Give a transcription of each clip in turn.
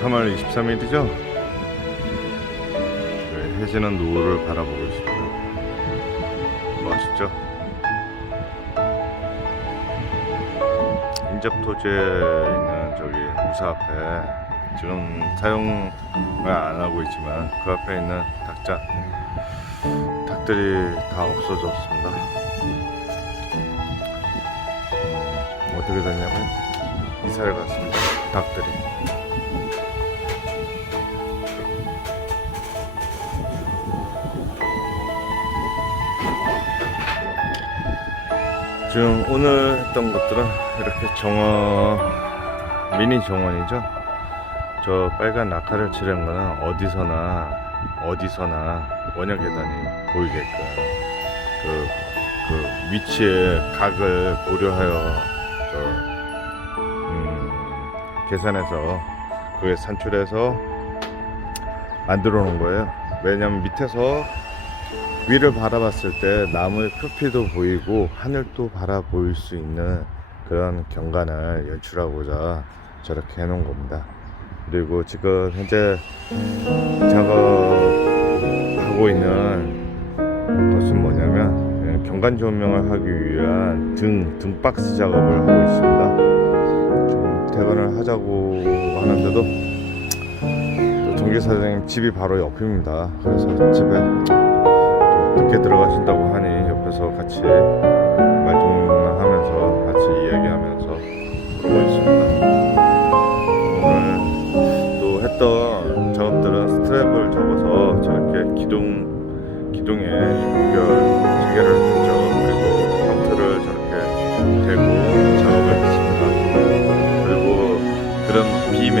3월 23일이죠? 해지는 노을을 바라보고 있습니다. 멋있죠? 인접토지에 있는 저기 우사 앞에 지금 사용을 안 하고 있지만 그 앞에 있는 닭장 닭들이 다 없어졌습니다. 어떻게 됐냐면 이사를 갔습니다. 닭들이. 지금 오늘 했던 것들은 이렇게 정원 미니 정원이죠. 저 빨간 낙하를 칠한 거는 어디서나 어디서나 원형 계단이 보이게끔 그, 그 위치의 각을 고려하여 저, 음, 계산해서 그게 산출해서 만들어 놓은 거예요. 왜냐면 밑에서 위를 바라봤을 때 나무의 표피도 보이고 하늘도 바라보일 수 있는 그런 경관을 연출하고자 저렇게 해놓은 겁니다. 그리고 지금 현재 작업하고 있는 것은 뭐냐면 예, 경관 조명을 하기 위한 등, 등 박스 작업을 하고 있습니다. 좀 퇴근을 하자고 하는데도 또 동기 사장님 집이 바로 옆입니다. 그래서 집에 늦게 들어가신다고 하니 옆에서 같이 말동무하면서 같이 이야기하면서 그러고 있습니다. 오늘 또 했던 작업들은 스트랩을 접어서 저렇게 기둥 기둥에 연결 체결을 했죠. 그리고 형틀을 저렇게 대고 작업을 했습니다. 그리고 그런 빔에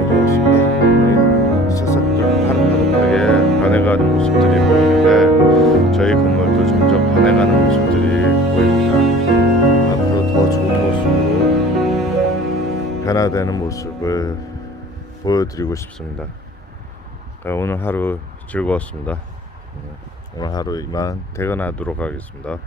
되는 모습을 보여드리고 싶습니다. 네, 오늘 하루 즐거웠습니다. 네, 오늘 하루 이만 퇴근하도록 하겠습니다.